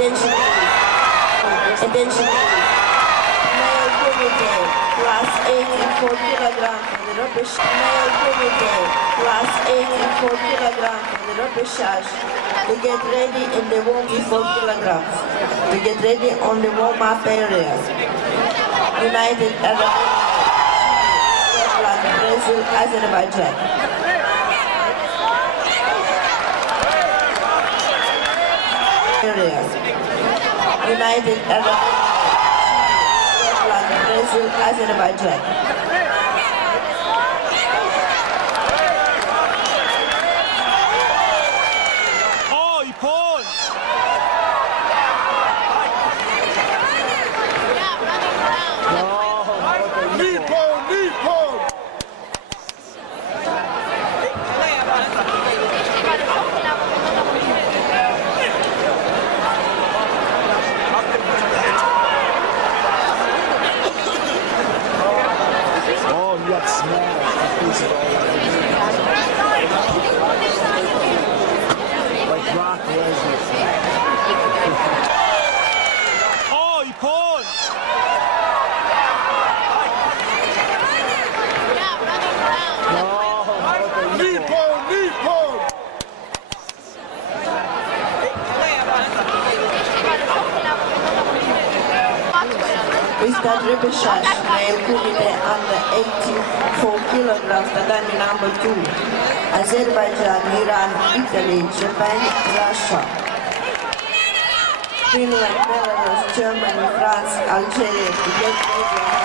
Attention, attention. Male committee, class 84 kilogram for the repechage. Male committee, class 84 kilogram for the repechage. To get ready in the warm 4 kilograms. To get ready on the warm-up area. United Arab Emirates, Scotland, Brazil, Azerbaijan. Areas. United Arab Emirates, Scotland, Brazil, Azerbaijan. Oj, Paul! Nippon! Oh, you got smashed. Like Brock Lesnar. Oj, Paul! Nippon! We start repechage, male committee under 84 kilograms, tatami number 2. Azerbaijan, Iran, Italy, Japan, Russia. Finland, Belarus, Germany, France, Algeria, to get ready.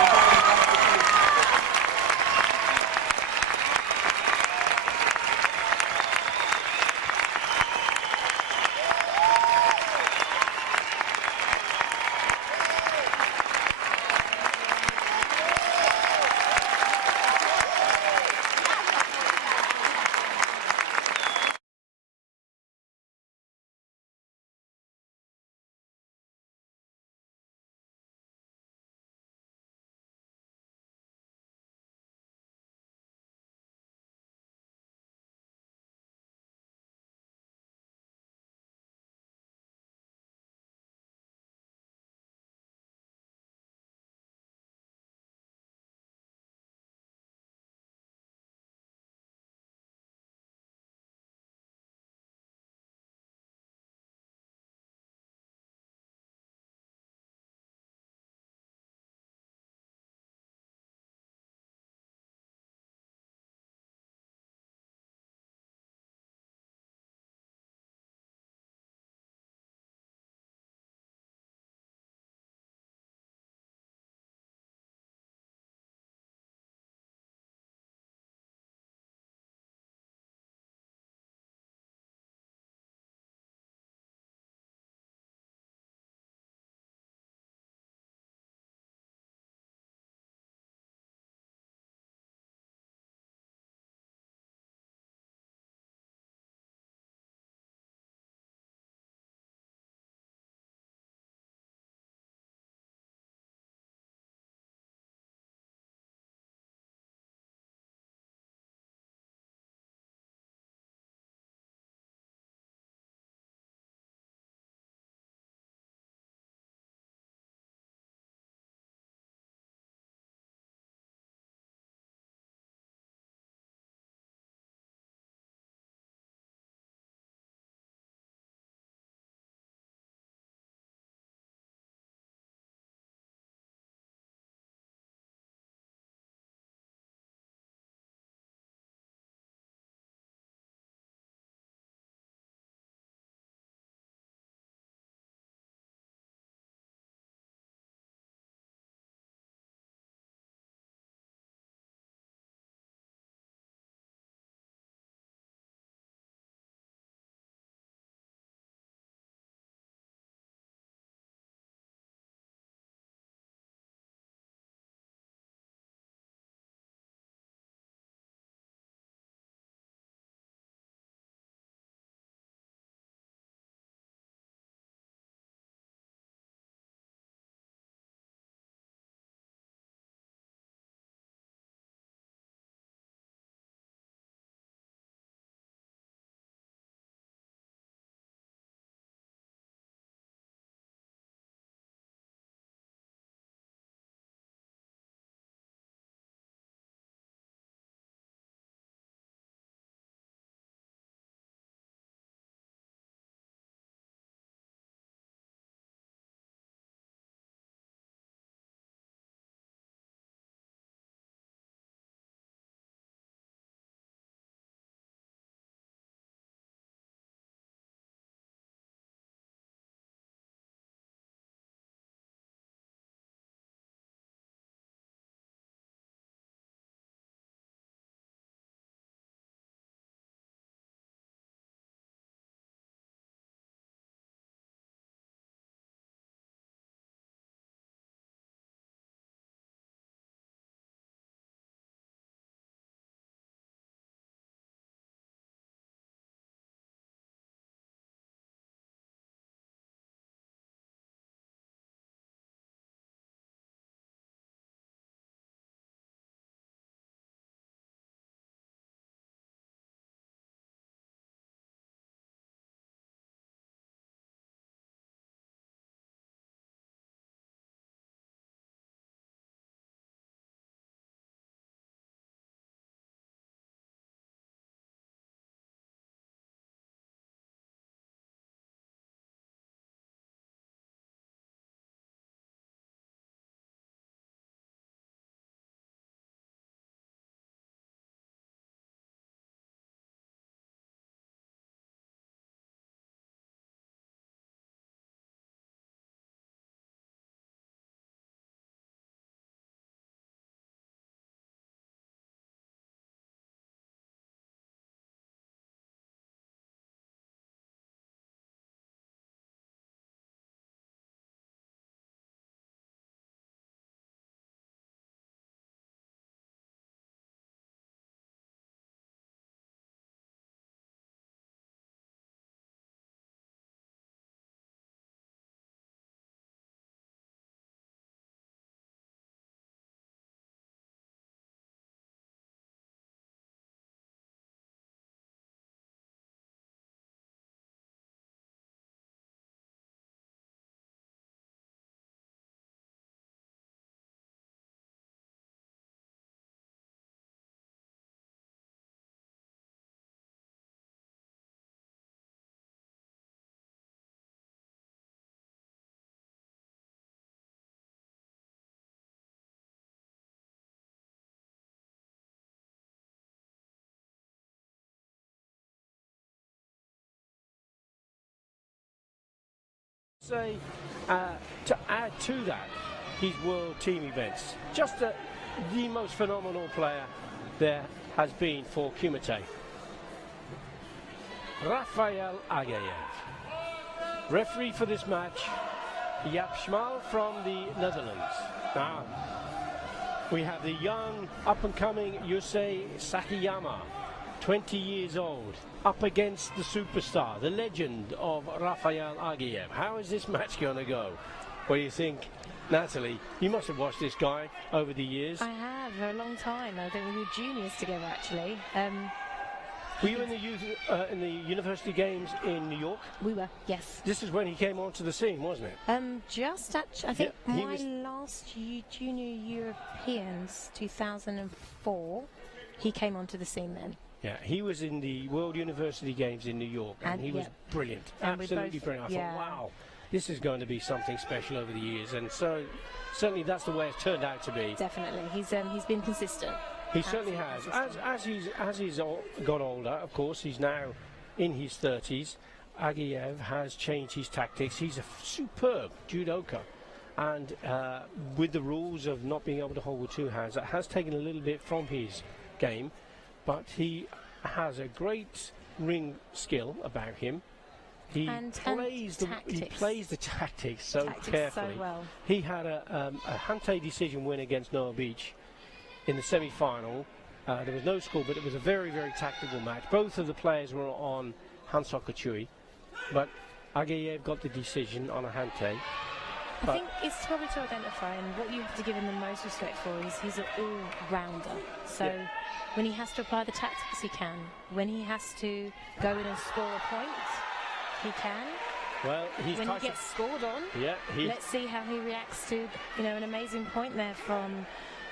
Say, to add to that, his world team events. Just the most phenomenal player there has been for Kumite. Rafael Agayev. Referee for this match, Jaap Schmal from the Netherlands. Now, we have the young, up-and-coming Yusei Sakiyama, 20 years old, up against the superstar, the legend of Rafael Agayev. How is this match going to go? What do you think, Natalie? You must have watched this guy over the years. I have, for a long time. I think we were juniors together, actually. Were you in the university games in New York? We were, yes. This is when he came onto the scene, wasn't it? I think Yeah, my last Junior Europeans, 2004, he came onto the scene then. Yeah, he was in the World University Games in New York, and he was brilliant, And we absolutely both- brilliant. I yeah. thought, wow, this is going to be something special over the years, and so certainly that's the way it's turned out to be. Definitely. He's been consistent. He certainly has. As he's got older, of course, he's now in his 30s. Agayev has changed his tactics. He's a superb judoka, and with the rules of not being able to hold with two hands, that has taken a little bit from his game. But he has a great ring skill about him. He plays the tactics so carefully. So well. He had a Hante decision win against Noah Beach in the semi-final. There was no score, but it was a very, very tactical match. Both of the players were on Hansoku Chui, but Agayev got the decision on a Hante. I think it's probably to identify, and what you have to give him the most respect for is he's an all-rounder. So when he has to apply the tactics, he can. When he has to go in and score a point, he can. Well, when he gets scored on, let's see how he reacts to, an amazing point there from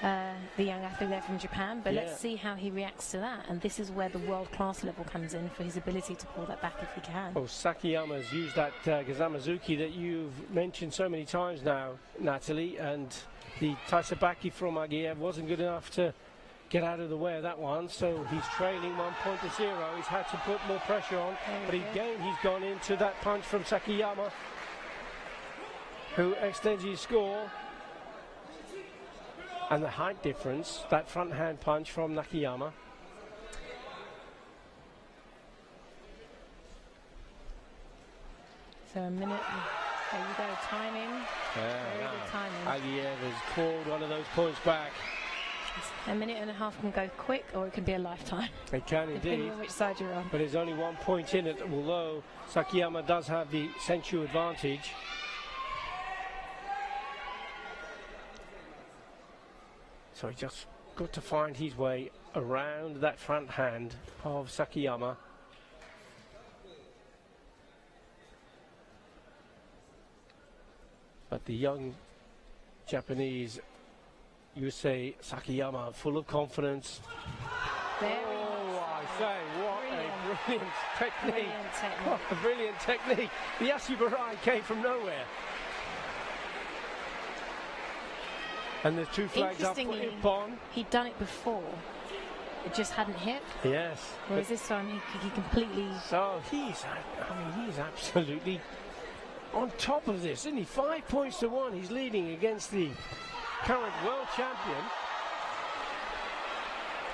the young athlete there from Japan. But let's see how he reacts to that. And this is where the world-class level comes in for his ability to pull that back if he can. Oh, Sakiyama's used that Gazamazuki that you've mentioned so many times now, Natalie, and the Taisabaki from Agayev wasn't good enough to get out of the way of that one, so he's trailing 1-0. He's had to put more pressure on, but again he's gone into that punch from Sakiyama, who extends his score. And the height difference, that front hand punch from Nakayama. So a minute, there you go, timing. Very good timing. Agayev has called one of those points back. A minute and a half can go quick, or it can be a lifetime. It can indeed. Depending on which side you're on. But there's only 1 point in it, although Sakiyama does have the Senshu advantage. So he just got to find his way around that front hand of Sakiyama. But the young Japanese Yusei Sakiyama, full of confidence. I say, what a brilliant technique. What a brilliant technique. The Yasubarai came from nowhere. And there's two flags up for Ippon. He'd done it before. It just hadn't hit. Yes. Whereas this time he completely... So he's absolutely on top of this, isn't he? 5 points to 1. He's leading against the current world champion.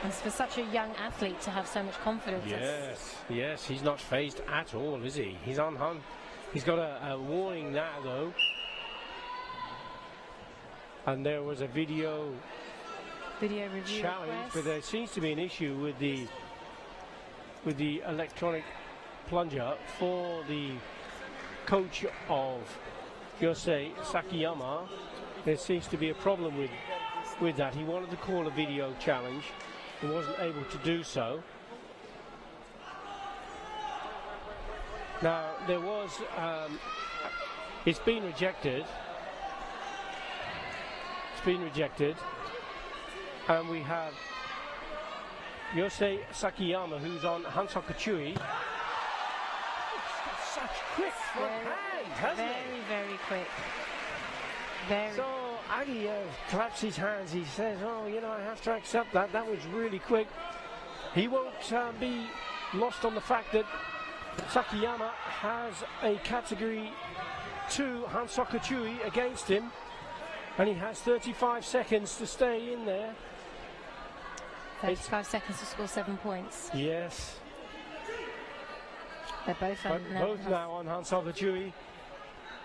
And for such a young athlete to have so much confidence. Yes, he's not phased at all, is he? He's on hunt. He's got a warning now, though. And there was a video review challenge, request. but there seems to be an issue with the electronic plunger for the coach of Yosei Sakiyama. There seems to be a problem with that. He wanted to call a video challenge. He wasn't able to do so. Now, there was... it's been rejected. It's been rejected. And we have Yosei Sakiyama, who's on Hansoku Chui. Such quick front hand, hasn't he? Very quick. Very. So Agayev claps his hands. He says, "Oh, I have to accept that. That was really quick." He won't be lost on the fact that Sakiyama has a category to Hans Sokochui against him, and he has 35 seconds to stay in there. 35 seconds to score 7 points. Yes. They're both now on Hans Sokochui.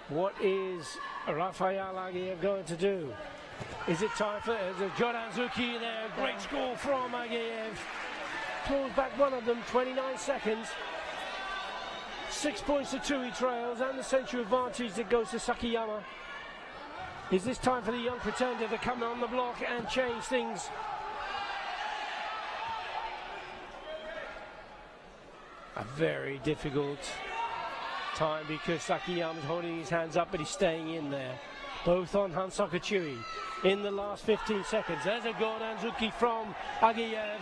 What is Rafael Agiev going to do? Is it time for Jordan Zuki there? Great score from Agiev. Pulls back one of them, 29 seconds. 6 points to 2 he trails, and the century advantage that goes to Sakiyama. Is this time for the young pretender to come on the block and change things? A very difficult time because Sakiyama's holding his hands up, but he's staying in there. Both on Hans Sokochui in the last 15 seconds. There's a Jordan Zuki from Agiev.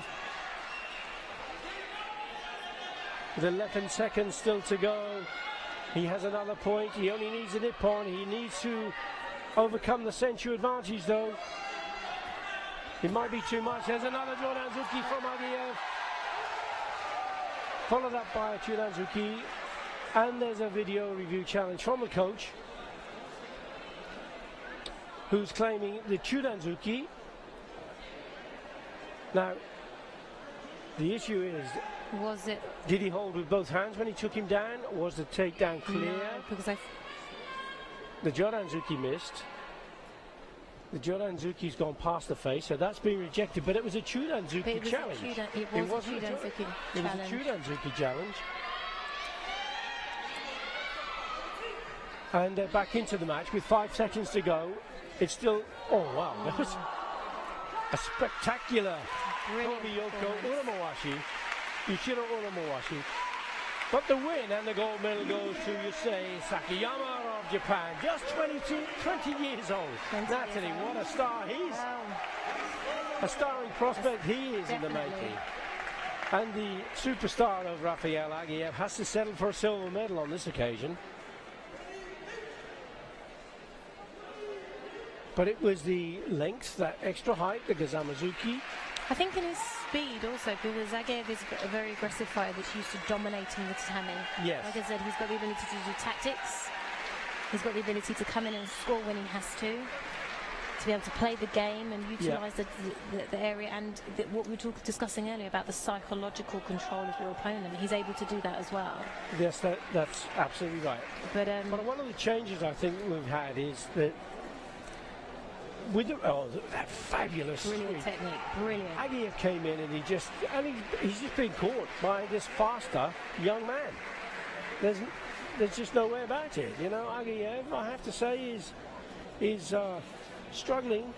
With 11 seconds still to go. He has another point. He only needs a nippon. He needs to overcome the century advantage though. It might be too much. There's another Jordan Zuki from Agiev. Followed up by Jordan Zuki. And there's a video review challenge from the coach, who's claiming the Chudanzuki. Now, the issue is, did he hold with both hands when he took him down? Was the takedown clear? No, because the Jodanzuki missed. The Jodanzuki's gone past the face, so that's been rejected. But it was a Chudanzuki challenge. It was a Chudanzuki challenge. And they're back into the match with 5 seconds to go. It's still, oh wow, that was a spectacular Yoko Uramewashi, Yushiro Uramewashi. But the win and the gold medal goes to Yusei Sakiyama of Japan, just 20 years old. Natalie, what a star. He's a starring prospect, he is in the making. And the superstar of Rafael Agiev has to settle for a silver medal on this occasion. But it was the length, that extra height, the Gazamazuki. I think in his speed also, because Agiev is a very aggressive fighter that's used to dominating the tatami. Yes. Like I said, he's got the ability to do tactics. He's got the ability to come in and score when he has to be able to play the game and utilise the area, and what we were discussing earlier about the psychological control of your opponent. He's able to do that as well. Yes, that's absolutely right. But one of the changes I think we've had is that with that fabulous brilliant technique, brilliant. Agiev came in and he's just been caught by this faster young man. There's just no way about it. You know, Agiev, I have to say, is struggling